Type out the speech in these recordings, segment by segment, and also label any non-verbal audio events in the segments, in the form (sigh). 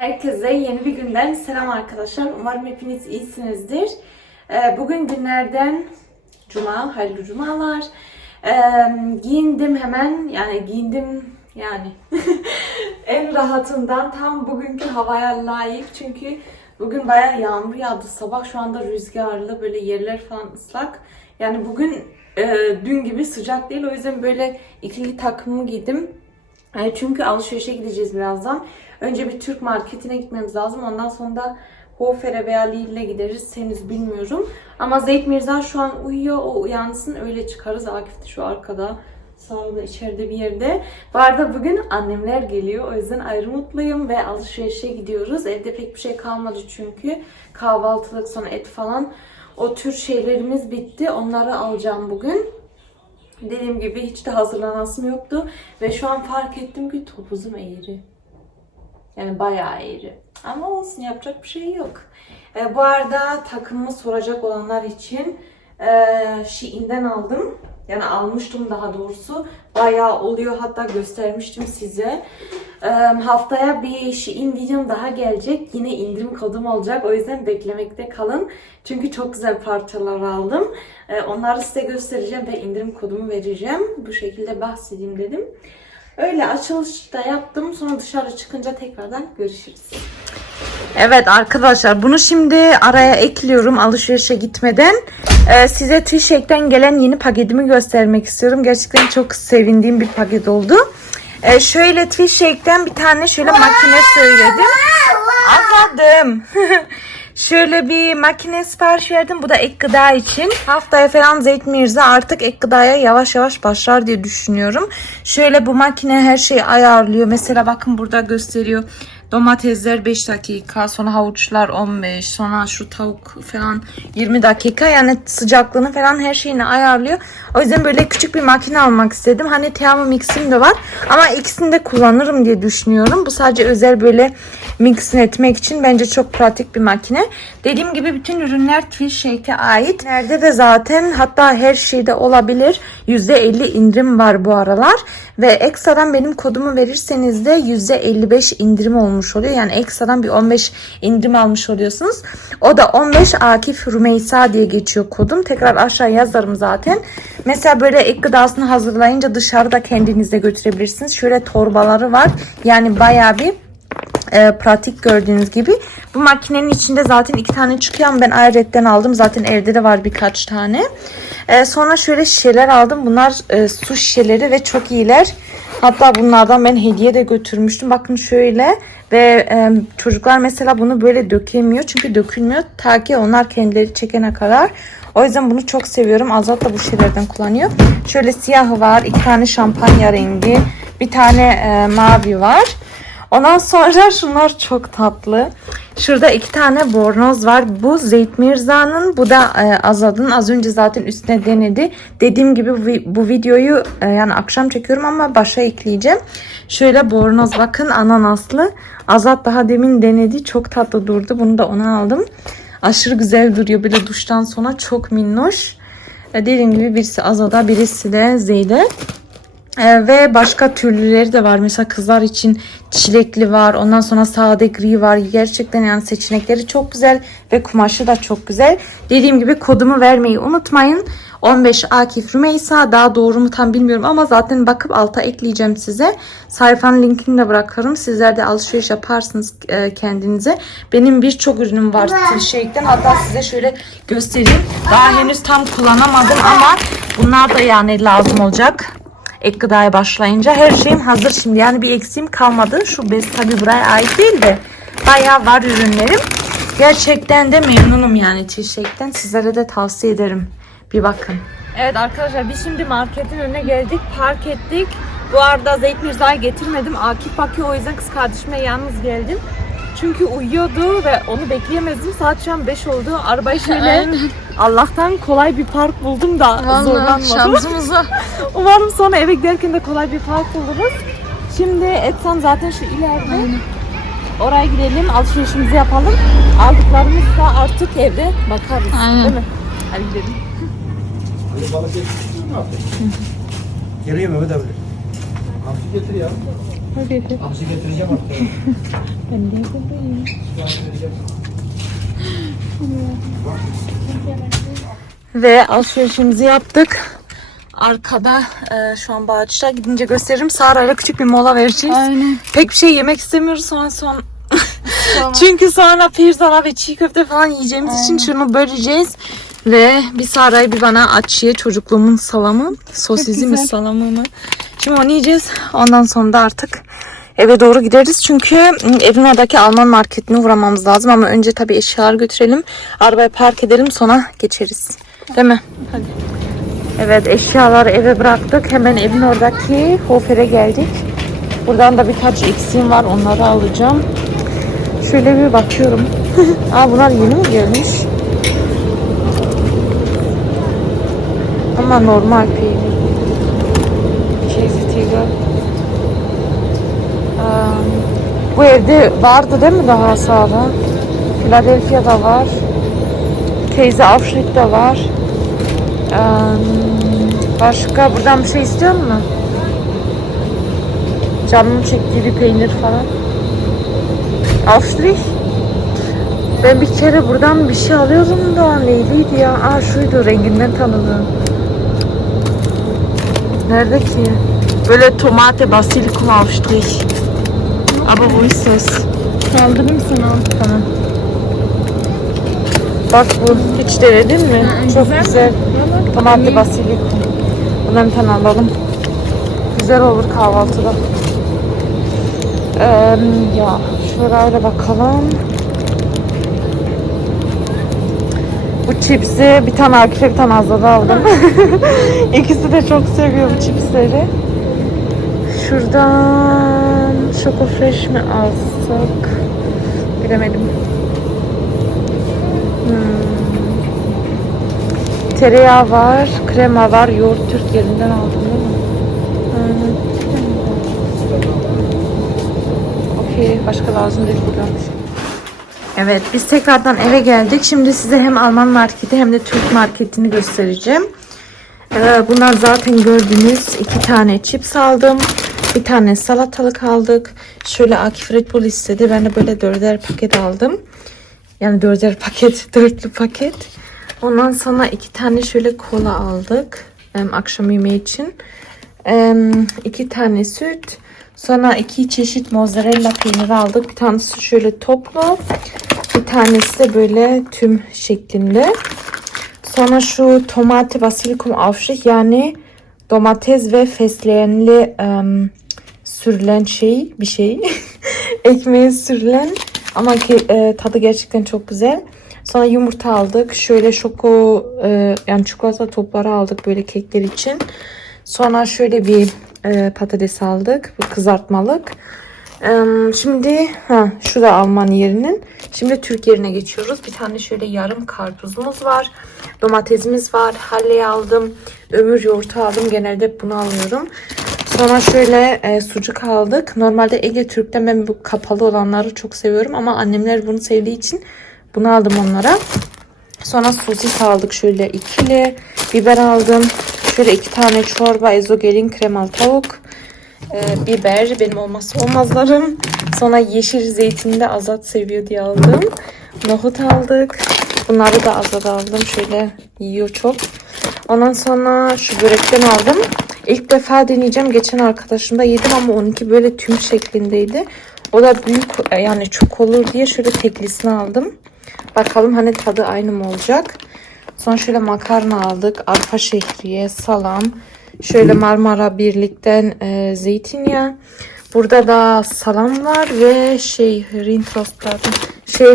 Herkese yeni bir günden selam arkadaşlar. Umarım hepiniz iyisinizdir. Ee, Bugün günlerden Cuma, hayırlı Cumalar. Ee, Giyindim hemen, yani giyindim yani (laughs) en rahatından tam bugünkü havaya layık. Çünkü bugün bayağı yağmur yağdı sabah. Şu anda rüzgarlı, böyle yerler falan ıslak. Yani bugün e, dün gibi sıcak değil. O yüzden böyle ikili takımı giydim. E, Çünkü alışverişe gideceğiz birazdan. Önce bir Türk marketine gitmemiz lazım. Ondan sonra da Hofer'e veya Lille'e gideriz. Henüz bilmiyorum. Ama Zeyt Mirza şu an uyuyor. O uyansın öyle çıkarız. Akif de şu arkada. Sağda içeride bir yerde. Bu arada bugün annemler geliyor. O yüzden ayrı mutluyum ve alışverişe gidiyoruz. Evde pek bir şey kalmadı çünkü. Kahvaltılık sonra et falan. O tür şeylerimiz bitti. Onları alacağım bugün. Dediğim gibi hiç de hazırlanasım yoktu. Ve şu an fark ettim ki topuzum eğri. Yani bayağı eğri. Ama olsun yapacak bir şey yok. E, bu arada takımı soracak olanlar için e, Shein'den aldım. Yani almıştım daha doğrusu. Bayağı oluyor hatta göstermiştim size. E, haftaya bir Shein videom daha gelecek. Yine indirim kodum olacak. O yüzden beklemekte kalın. Çünkü çok güzel parçalar aldım. E, onları size göstereceğim ve indirim kodumu vereceğim. Bu şekilde bahsedeyim dedim. Öyle açılışta yaptım. Sonra dışarı çıkınca tekrardan görüşürüz. Evet arkadaşlar bunu şimdi araya ekliyorum alışverişe gitmeden. Ee, size T-Shake'den gelen yeni paketimi göstermek istiyorum. Gerçekten çok sevindiğim bir paket oldu. Ee, şöyle T-Shake'den bir tane şöyle makine söyledim. Anladım. (laughs) Şöyle bir makine sipariş verdim. Bu da ek gıda için. Haftaya falan Zeyt Mirza artık ek gıdaya yavaş yavaş başlar diye düşünüyorum. Şöyle bu makine her şeyi ayarlıyor. Mesela bakın burada gösteriyor. Domatesler 5 dakika, sonra havuçlar 15, sonra şu tavuk falan 20 dakika. Yani sıcaklığını falan her şeyini ayarlıyor. O yüzden böyle küçük bir makine almak istedim. Hani Thermomix'im de var ama ikisini de kullanırım diye düşünüyorum. Bu sadece özel böyle mix etmek için bence çok pratik bir makine. Dediğim gibi bütün ürünler Twilshake'e ait. Nerede de zaten hatta her şeyde olabilir. %50 indirim var bu aralar. Ve ekstradan benim kodumu verirseniz de %55 indirim olmuş oluyor. Yani ekstradan bir 15 indirim almış oluyorsunuz. O da 15 Akif Rümeysa diye geçiyor kodum. Tekrar aşağı yazarım zaten. Mesela böyle ek gıdasını hazırlayınca dışarıda kendinize götürebilirsiniz. Şöyle torbaları var. Yani bayağı bir e, pratik gördüğünüz gibi. Bu makinenin içinde zaten iki tane çıkıyor ben ayrıyetten aldım. Zaten evde de var birkaç tane. E, sonra şöyle şişeler aldım. Bunlar e, su şişeleri ve çok iyiler. Hatta bunlardan ben hediye de götürmüştüm. Bakın şöyle ve e, çocuklar mesela bunu böyle dökemiyor. Çünkü dökülmüyor. Ta ki onlar kendileri çekene kadar. O yüzden bunu çok seviyorum. Azat da bu şeylerden kullanıyor. Şöyle siyahı var. iki tane şampanya rengi. Bir tane e, mavi var. Ondan sonra (laughs) şunlar çok tatlı. Şurada iki tane bornoz var. Bu Zeyt Mirza'nın, bu da e, Azad'ın. Az önce zaten üstüne denedi. Dediğim gibi bu, videoyu e, yani akşam çekiyorum ama başa ekleyeceğim. Şöyle bornoz bakın ananaslı. Azat daha demin denedi. Çok tatlı durdu. Bunu da ona aldım. Aşırı güzel duruyor. Böyle duştan sonra çok minnoş. E, dediğim gibi birisi Azad'a birisi de Zeyd'e. Ee, ve başka türlüleri de var. Mesela kızlar için çilekli var. Ondan sonra sade gri var. Gerçekten yani seçenekleri çok güzel ve kumaşı da çok güzel. Dediğim gibi kodumu vermeyi unutmayın. 15 Akif Rümeysa daha doğru mu tam bilmiyorum ama zaten bakıp alta ekleyeceğim size. Sayfanın linkini de bırakırım. Sizler de alışveriş yaparsınız e, kendinize. Benim birçok ürünüm var T-Shake'den. Hatta size şöyle göstereyim. Daha henüz tam kullanamadım ama bunlar da yani lazım olacak ek gıdaya başlayınca her şeyim hazır şimdi. Yani bir eksiğim kalmadı. Şu bez tabi buraya ait değil de bayağı var ürünlerim. Gerçekten de memnunum yani T-Shake'den. Sizlere de tavsiye ederim. Bir bakın. Evet arkadaşlar biz şimdi marketin önüne geldik. Park ettik. Bu arada Zeyt Mirza'yı getirmedim. Akif bakıyor o yüzden kız kardeşime yalnız geldim. Çünkü uyuyordu ve onu bekleyemezdim. Saat şu an 5 oldu. Arabayı şöyle Allah'tan kolay bir park buldum da Vallahi zorlanmadım. şansımıza. (laughs) Umarım sonra eve giderken de kolay bir park buluruz. Şimdi Etsan zaten şu ileride. Oraya gidelim, alışverişimizi yapalım. Aldıklarımızı da artık evde bakarız. Aynen. Değil mi? Hadi gidelim. Balık yetiştirmiyor mu artık? Geliyor Mehmet abi. Hamsi getir ya. Hadi. Hamsi getireceğim hatta. (laughs) Ben de buradayım. Ve alışverişimizi yaptık. Arkada e, şu an Bağaç'ta gidince gösteririm. Sara'yla küçük bir mola vereceğiz. Aynen. Pek bir şey yemek istemiyoruz sonra son. (laughs) Çünkü sonra pirzola ve çiğ köfte falan yiyeceğimiz için şunu böleceğiz. Ve bir Sara'yı bir bana açıya çocukluğumun salamı. Sosizi mi onu yiyeceğiz. Ondan sonra da artık eve doğru gideriz. Çünkü ım, evin oradaki Alman marketine uğramamız lazım. Ama önce tabii eşyalar götürelim. Arabayı park edelim sonra geçeriz. Değil mi? Hadi. Evet eşyaları eve bıraktık. Hemen evin oradaki Hofer'e geldik. Buradan da birkaç eksiğim var. Onları alacağım. Şöyle bir bakıyorum. (laughs) Aa bunlar yeni mi gelmiş? Ama normal peynir. Aa, bu evde vardı değil mi daha sağlam? Philadelphia'da var. Teyze Afşit'te var. Başka buradan bir şey istiyor mu? Canım çektiği bir peynir falan. Aufstrich. Ben bir kere buradan bir şey alıyordum da neyliydi ya? Aa şuydu renginden tanıdım. Nerede ki? Böyle tomate basilikum Aufstrich. Aber ist das? Kaldırırım sana. Tamam. Bak bu hiç denedin mi? Hı, Çok güzel. güzel. Tomate basilikum. Bundan bir tane alalım. Güzel olur kahvaltıda. Ee, ya şuraya bakalım. Bu çipsi bir tane Akif'e bir tane Azad'a aldım. (laughs) (laughs) İkisi de çok seviyor bu çipsleri. Şuradan Choco Fresh mi alsak? Bilemedim. Hmm. Tereyağı var, krema var, yoğurt Türk yerinden aldım değil mi? Aynen. Okey, başka lazım değil buradan. Evet, biz tekrardan eve geldik. Şimdi size hem Alman marketi hem de Türk marketini göstereceğim. Ee, bunlar zaten gördüğünüz iki tane chips aldım. Bir tane salatalık aldık. Şöyle Akif Red Bull istedi. Ben de böyle dörder paket aldım. Yani dörder paket, (laughs) dörtlü paket. Ondan sonra iki tane şöyle kola aldık. akşam yemeği için. İki tane süt. Sonra iki çeşit mozzarella peyniri aldık. Bir tanesi şöyle toplu. Bir tanesi de böyle tüm şeklinde. Sonra şu tomate basilikum avşik yani domates ve fesleğenli em, sürülen şey bir şey. (laughs) Ekmeğe sürülen ama ki, e, tadı gerçekten çok güzel. Sonra yumurta aldık. Şöyle şoko e, yani çikolata topları aldık böyle kekler için. Sonra şöyle bir e, patates aldık. Bu kızartmalık. Em, Şimdi ha, şu da Alman yerinin. Şimdi Türk yerine geçiyoruz. Bir tane şöyle yarım karpuzumuz var. Domatesimiz var. Halle aldım. Ömür yoğurtu aldım. Genelde bunu alıyorum. Sonra şöyle e, sucuk aldık. Normalde Ege Türk'ten ben bu kapalı olanları çok seviyorum. Ama annemler bunu sevdiği için bunu aldım onlara. Sonra sosis aldık şöyle ikili. Biber aldım. Şöyle iki tane çorba, ezogelin, kremalı tavuk. Ee, biber benim olmazsa olmazlarım. Sonra yeşil zeytini de Azat seviyor diye aldım. Nohut aldık. Bunları da Azat aldım. Şöyle yiyor çok. Ondan sonra şu börekten aldım. İlk defa deneyeceğim. Geçen arkadaşımda yedim ama onunki böyle tüm şeklindeydi. O da büyük yani çok olur diye şöyle teklisini aldım. Bakalım hani tadı aynı mı olacak. Sonra şöyle makarna aldık. Arpa şehriye, salam. Şöyle Marmara Birlik'ten e, zeytinyağı. Burada da salam var ve şey rintost pardon. Şey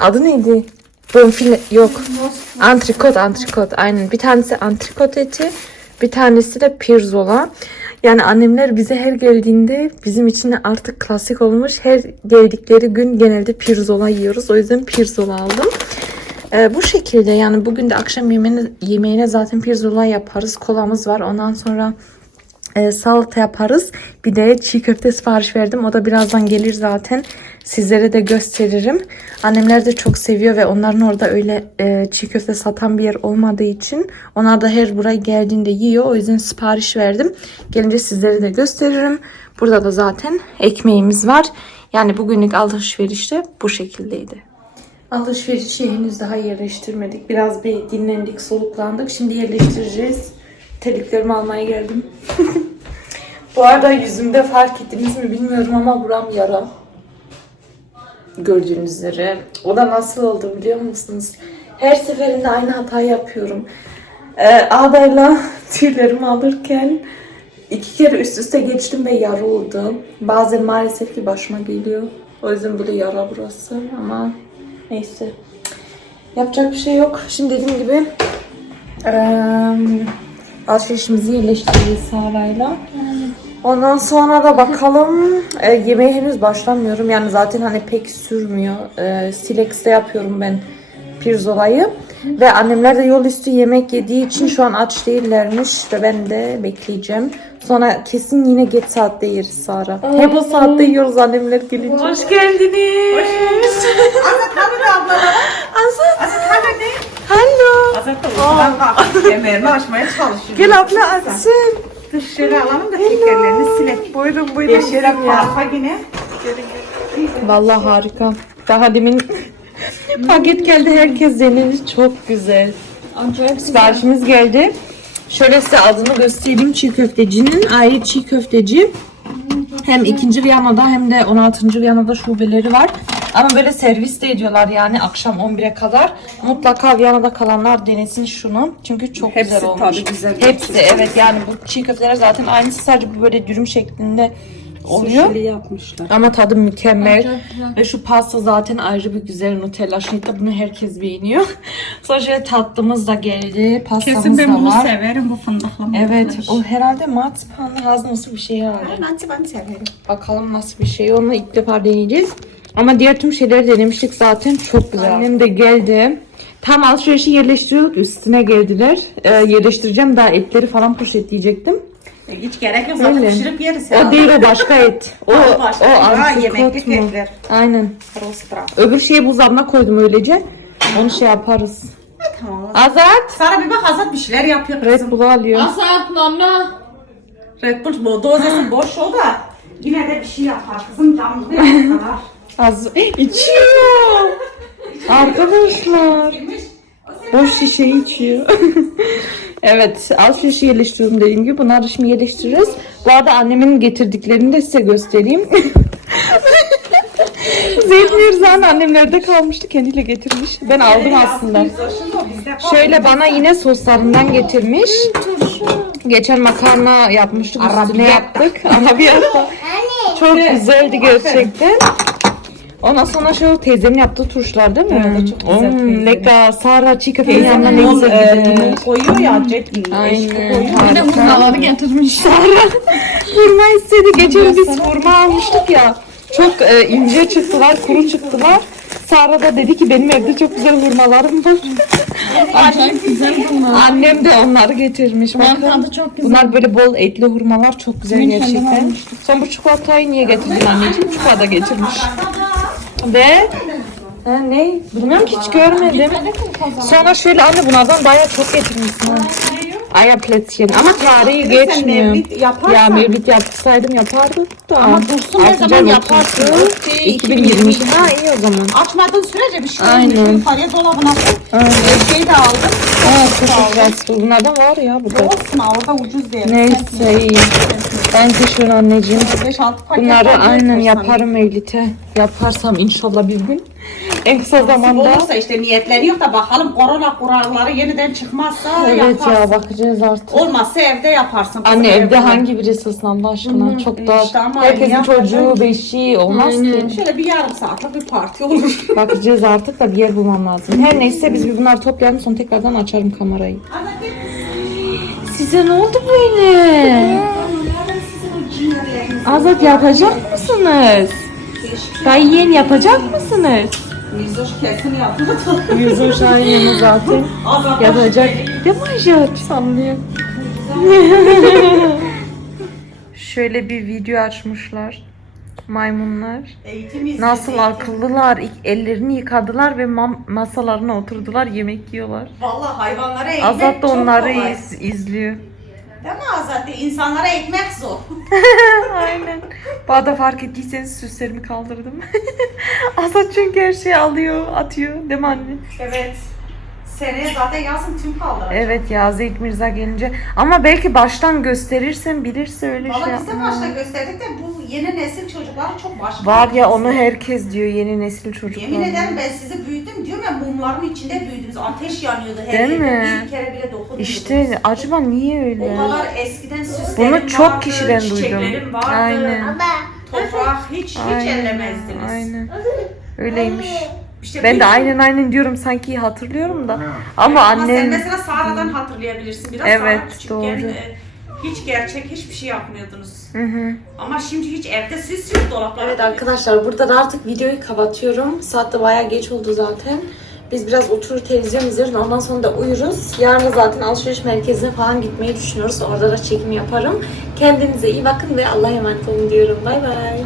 adı neydi? Bonfile yok. Antrikot antrikot aynen. Bir tanesi antrikot eti. Bir tanesi de pirzola. Yani annemler bize her geldiğinde bizim için artık klasik olmuş. Her geldikleri gün genelde pirzola yiyoruz. O yüzden pirzola aldım. Ee, bu şekilde yani bugün de akşam yemeğine, yemeğine zaten pirzola yaparız. Kolamız var. Ondan sonra e, salata yaparız. Bir de çiğ köfte sipariş verdim. O da birazdan gelir zaten. Sizlere de gösteririm. Annemler de çok seviyor ve onların orada öyle e, çiğ köfte satan bir yer olmadığı için onlar da her buraya geldiğinde yiyor. O yüzden sipariş verdim. Gelince sizlere de gösteririm. Burada da zaten ekmeğimiz var. Yani bugünlük alışverişte bu şekildeydi. Alışverişi henüz daha yerleştirmedik. Biraz bir dinlendik, soluklandık. Şimdi yerleştireceğiz. Terliklerimi almaya geldim. (laughs) Bu arada yüzümde fark ettiniz mi bilmiyorum ama buram yara. Gördüğünüz üzere. O da nasıl oldu biliyor musunuz? Her seferinde aynı hatayı yapıyorum. Ee, ağdayla (laughs) tüylerimi alırken iki kere üst üste geçtim ve yara oldu. Bazen maalesef ki başıma geliyor. O yüzden böyle yara burası ama neyse. Yapacak bir şey yok. Şimdi dediğim gibi eee alışverişimizi yerleştireceğiz Sara'yla. Ondan sonra da bakalım. E, yemeğe henüz başlamıyorum. Yani zaten hani pek sürmüyor. E, Silex'te yapıyorum ben pirzolayı. Ve annemler de yol üstü yemek yediği için şu an aç değillermiş. Ve ben de bekleyeceğim. Sonra kesin yine geç saatte yeriz Sara. Hep o saatte yiyoruz annemler gelince. Hoş geldiniz. Azat haber abla. Azat. Azat haber ne? Hello. Azat da uykudan kalkıp yemeğimi açmaya çalışıyor. Gel abla açsın. Dış şöyle alalım da tekerlerini silek. Buyurun buyurun. şöyle parka yine. Vallahi harika. Daha demin paket geldi. Herkes denedi. Çok güzel. Siparişimiz geldi. Şöyle size adını göstereyim. Çiğ köftecinin ayrı çiğ köfteci. Hem ikinci Viyana'da hem de 16. Viyana'da şubeleri var. Ama böyle servis de ediyorlar yani akşam 11'e kadar. Mutlaka Viyana'da kalanlar denesin şunu. Çünkü çok Hepsi güzel olmuş. tadı güzel. Hepsi evet yani bu çiğ köfteler zaten aynısı sadece bu böyle dürüm şeklinde oluyor. Suşili yapmışlar. Ama tadı mükemmel. Ve şu pasta zaten ayrı bir güzel Nutella. Şimdi bunu herkes beğeniyor. (laughs) Sonra şöyle tatlımız da geldi. Pastamız Kesin ben da bunu var. severim bu fındıklı. Evet, o herhalde marsipanlı hazması bir şey herhalde. Ben ben severim. Bakalım nasıl bir şey. Onu ilk defa deneyeceğiz. Ama diğer tüm şeyleri denemiştik zaten. Çok güzel. Annem de geldi. Tam alışverişi yerleştiriyorduk. Üstüne geldiler. Ee, yerleştireceğim. Daha etleri falan poşetleyecektim. Hiç gerek yok zaten Öyle. pişirip yeriz. O değil o başka et. O, (laughs) o başka. o Ha, antrikot mu? etler. Aynen. Rostra. Öbür şeyi buzdolabına koydum öylece. Onu şey yaparız. Tamam. Azat. Sana bir bak Azat bir şeyler yapıyor Red kızım. Bull'u alıyor. Asat Nana. Red Bull bu dozesi boş o da. Yine de bir şey yapar kızım canlı yapar. (laughs) Az içiyor. (laughs) Arkadaşlar. Boş şişeyi içiyor. Evet, alışverişi yerleştiriyorum dediğim gibi. Bunları şimdi yerleştiririz. Bu arada annemin getirdiklerini de size göstereyim. (laughs) Zeytin Rıza'nın annemlerde kalmıştı. Kendiyle getirmiş. Ben aldım aslında. Şöyle bana yine soslarından getirmiş. Geçen makarna yapmıştık. Üstüne yaptık. Arabiyatta. (laughs) Çok güzeldi gerçekten. Ondan sonra şu teyzemin yaptığı turşular değil mi? Evet, çok güzel Hmm, teyzemin. lekker. Sara çiğ köftenin yanına ne mol güzel e, gidiyor. koyuyor ya cet eşki Aynen. koyuyor. Bir de Harika. hurmaları getirmiş. (laughs) Hurma istedi. Geçen biz hurma almıştık ya. Çok e, ince çıktılar, kuru çıktılar. Sara da dedi ki benim evde çok güzel hurmalarım var. (laughs) Acayip güzel bunlar. Annem de onları getirmiş. Bakın. tadı çok güzel. Bunlar böyle bol etli hurmalar çok güzel Dün kendim gerçekten. almıştım. Son bu çikolatayı niye getirdin anneciğim? Çikolata getirmiş. Ve ha, ne? Bilmiyorum ki hiç görmedim. Sonra şöyle anne bunlardan bayağı çok getirmişsin. Aya plätzchen ama tarihi geçmiyor. mevlid yaparsan- Ya mevlid yapsaydım yapardık da. Ama dursun ne zaman yaparsın? otuzda, Şey, 2022. Ha iyi o zaman. Açmadığın sürece bir şey Aynen. olmuyor. Yukarıya dolabına koy. Aynen. Şeyi de aldım. Ha, çok güzel. Bunlardan var ya burada. Olsun orada ucuz değil. Neyse iyi. Bence şöyle anneciğim. 5-6 paket Bunları var, aynen dört yaparım Mevlid'e. Yaparsam inşallah bir gün. En kısa zamanda. olursa işte niyetleri yok da bakalım korona kuralları yeniden çıkmazsa Evet yaparsın. ya bakacağız artık. Olmazsa evde yaparsın. Anne evde evde. hangi biri sılsın Allah aşkına? Çok da işte herkesin yapacak çocuğu, beşi olmaz ki. Şöyle bir yarım saatlik bir parti olur. (laughs) Bakacağız artık da bir yer bulmam lazım. Her neyse biz bir bunları toplayalım sonra tekrardan açarım kamerayı. Size ne oldu böyle? Azat yapacak mısınız? Dayıyen yapacak mısınız? Mirzoş kesin yapmadı. Yüzüm şahinimiz zaten yapacak. Değil mi Ajat? Sallıyor. (laughs) Şöyle bir video açmışlar. Maymunlar. Nasıl akıllılar. İlk ellerini yıkadılar ve masalarına oturdular. Yemek yiyorlar. Vallahi hayvanlara eğitmek Azat da onları iz- izliyor. Değil mi Azat? İnsanlara eğitmek zor. (laughs) Aynen. Bu arada fark ettiyseniz süslerimi kaldırdım. (laughs) Azat çünkü her şeyi alıyor, atıyor. Değil mi anne? Evet. Seneye zaten yazın tüm kaldıracak. Evet ya Zeyd Mirza gelince. Ama belki baştan gösterirsen bilirse öyle Valla şey biz de yapma. başta gösterdik de bu yeni nesil çocuklar çok başka. Var ya onu herkes diyor yeni nesil çocuklar. Yemin ederim ben sizi büyüttüm diyorum ya mumların içinde büyüdünüz. Ateş yanıyordu her Değil mi? Bir kere bile dokunmuyordunuz. İşte acaba niye öyle? O kadar eskiden süslerim Bunu çok vardı, kişiden duydum. çiçeklerim vardı. Aynen. Toprak hiç hiç Aynen. ellemezdiniz. Aynen. Öyleymiş. İşte Ben de aynen aynen diyorum sanki hatırlıyorum da. Ama Ama sen annem mesela Sara'dan hatırlayabilirsin. Biraz Evet, Sara küçükken doğru. e, hiç gerçek hiçbir şey yapmıyordunuz. Hı hı. Ama şimdi hiç evde siz siz dolaplara Evet arkadaşlar burada da artık videoyu kapatıyorum. Saat de bayağı geç oldu zaten. Biz biraz oturur televizyon izleriz. Ondan sonra da uyuruz. Yarın da zaten alışveriş merkezine falan gitmeyi düşünüyoruz. Orada da çekim yaparım. Kendinize iyi bakın ve Allah'a emanet olun diyorum. Bay bay.